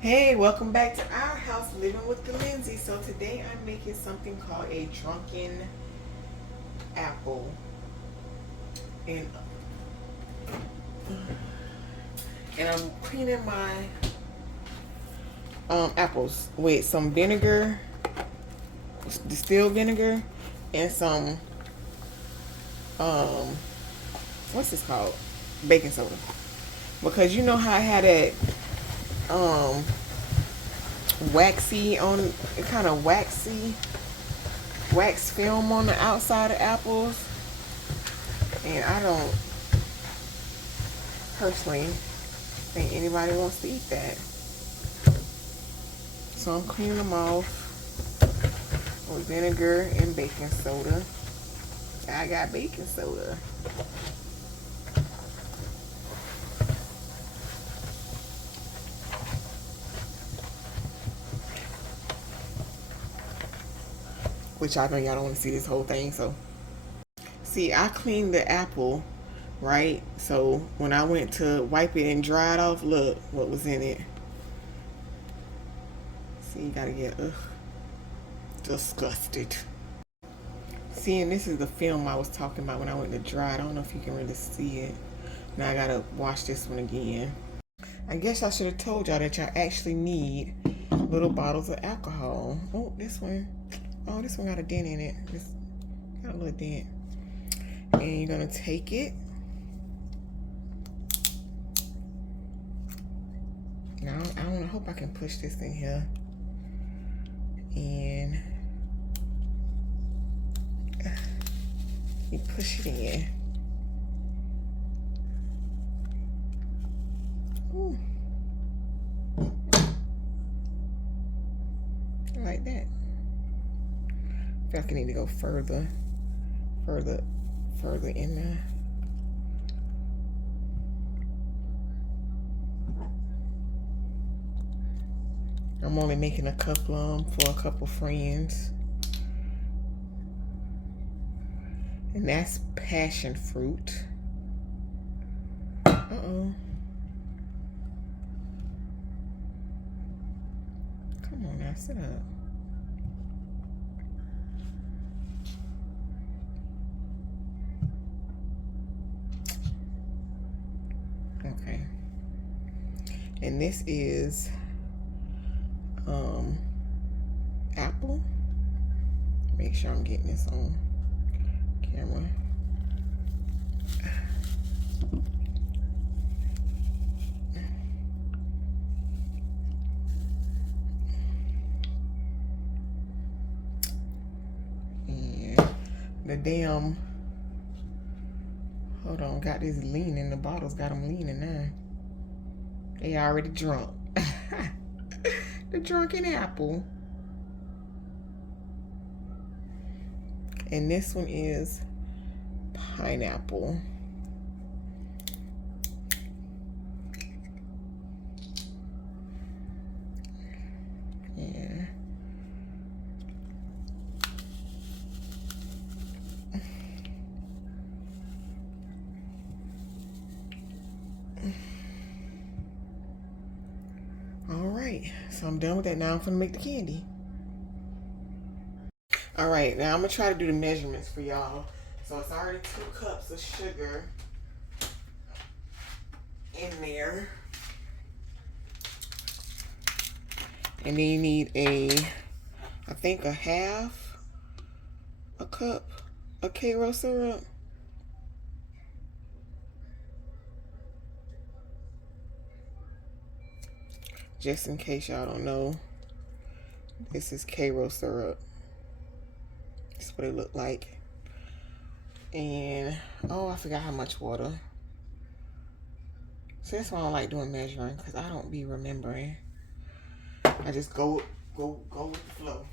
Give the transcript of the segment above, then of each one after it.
Hey, welcome back to our house, Living with the Lindsay. So today I'm making something called a drunken apple, and I'm cleaning my apples with some vinegar, distilled vinegar, and some um what's this called, baking soda. Because you know how I had that um waxy on, kind of waxy wax film on the outside of apples, and I don't personally think anybody wants to eat that. So I'm cleaning them off with vinegar and baking soda. I got baking soda. Which I know y'all don't want to see this whole thing, so. See, I cleaned the apple, right? So when I went to wipe it and dry it off, look what was in it. See, you gotta get, disgusted. See, and this is the film I was talking about when I went to dry it. I don't know if you can really see it. Now I gotta wash this one again. I guess I should have told y'all that y'all actually need little bottles of alcohol. Oh, this one. Oh, this one got a dent in it. This got a little dent. And you're gonna take it. Now I hope I can push this in here. And you push it in. Ooh. Like that. I feel like I need to go further in there. I'm only making a couple of them for a couple friends. And that's passion fruit. Uh-oh. Come on now, sit up. Okay. And this is apple. Make sure I'm getting this on camera. And the damn, hold on, got this leaning. The bottles got them leaning now. They already drunk. The drunken apple. And this one is pineapple. Yeah. All right, so I'm done with that. Now I'm gonna make the candy. All right, now I'm gonna try to do the measurements for y'all. So it's already 2 cups of sugar in there. And then you need I think a half a cup of Karo syrup. Just in case y'all don't know, this is Karo syrup. That's what it looked like. And, oh, I forgot how much water. So that's why I don't like doing measuring, because I don't be remembering. I just go with the flow.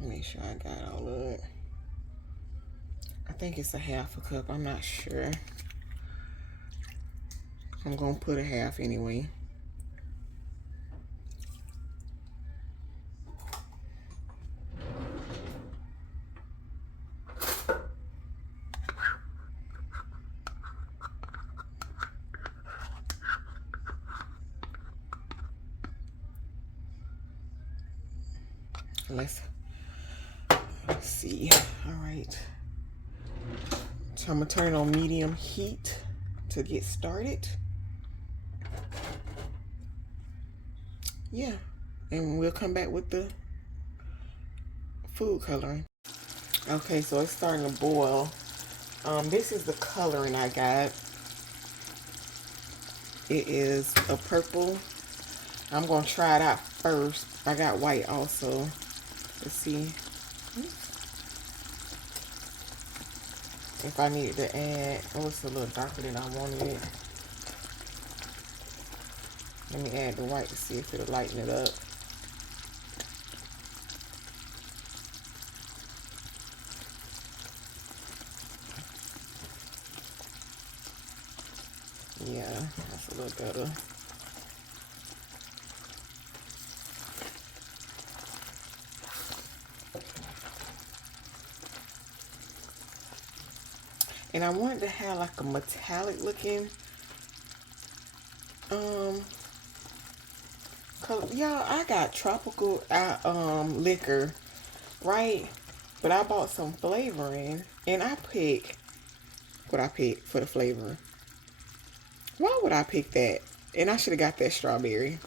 Make sure I got all of it. I think it's a half a cup. I'm not sure. I'm gonna put a half anyway. Let's see. All right. So I'm gonna turn it on medium heat to get started. Yeah, and we'll come back with the food coloring. Okay, so it's starting to boil. This is the coloring I got. It is a purple. I'm gonna try it out first. I got white also. Let's see if I needed to add. Oh, it's a little darker than I wanted it. Let me add the white to see if it'll lighten it up. Yeah, that's a little better. And I wanted to have like a metallic looking color. Y'all, I got tropical liquor, right? But I bought some flavoring and I picked what I picked for the flavor. Why would I pick that? And I should have got that strawberry.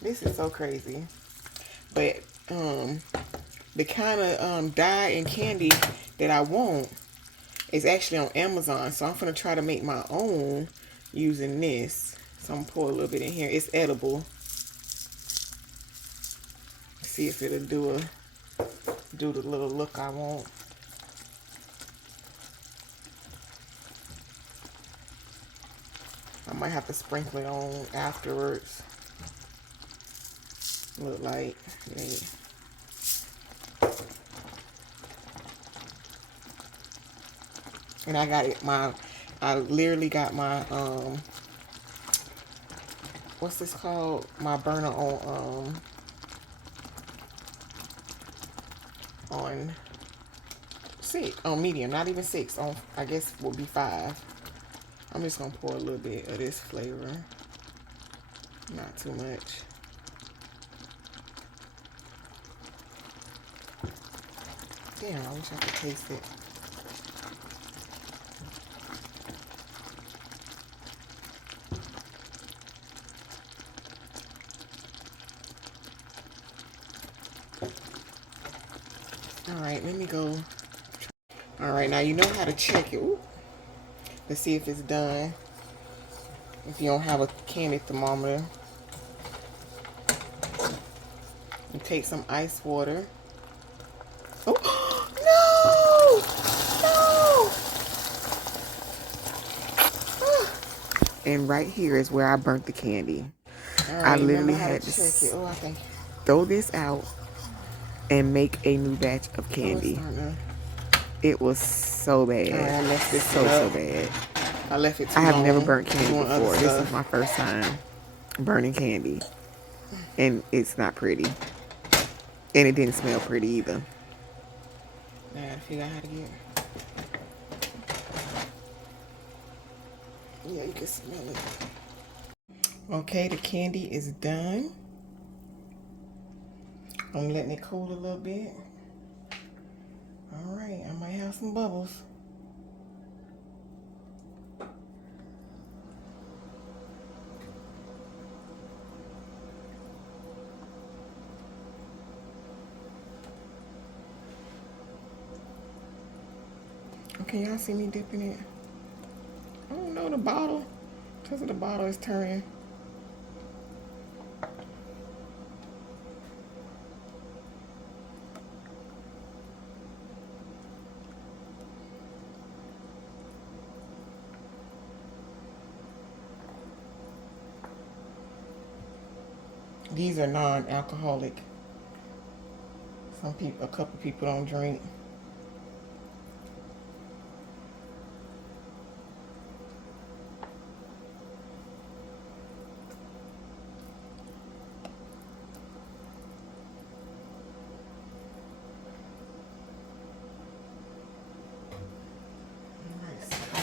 This is so crazy. But the kind of dye and candy that I want is actually on Amazon. So I'm gonna try to make my own using this. So I'm gonna pour a little bit in here. It's edible. See if it'll do the little look I want. I might have to sprinkle it on afterwards. Look like maybe. And I got it. I literally got my what's this called? My burner on 6, on medium, not even 6. On I guess will be 5. I'm just gonna pour a little bit of this flavor, not too much. Damn, I wish I could taste it. All right, let me go. All right, now you know how to check it. Ooh. Let's see if it's done. If you don't have a candy thermometer, you take some ice water. Oh, no! And right here is where I burnt the candy. Right, I literally had to check it. Oh, I think throw this out and make a new batch of candy. It was so bad. Right, I left this so bad. I left it too long. I have never burnt candy before. This is my first time burning candy. And it's not pretty. And it didn't smell pretty either. Now I gotta figure out how to get. Yeah, you can smell it. Okay, the candy is done. I'm letting it cool a little bit. All right, I might have some bubbles. Okay, y'all see me dipping it? I don't know the bottle, because the bottle is turning. These are non-alcoholic. Some people, a couple people don't drink.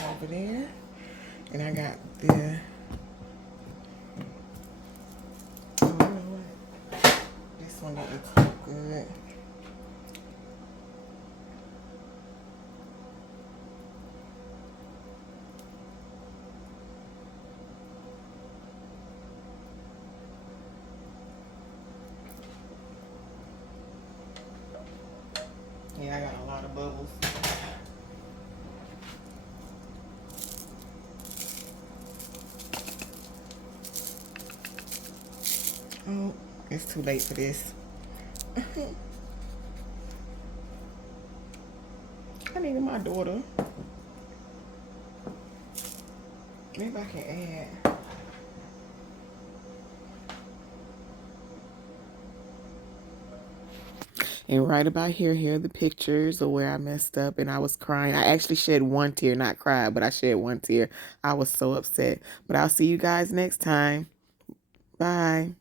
Over there, and I got the this one that it's too late for this. I needed my daughter. Maybe I can add. And right about here are the pictures of where I messed up and I was crying. I actually shed one tear, not cried, but I shed one tear. I was so upset. But I'll see you guys next time. Bye.